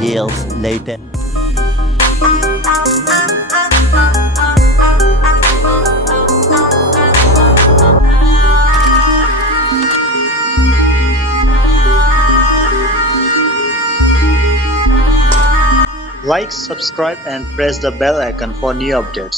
years later. Like, subscribe and press the bell icon for new updates.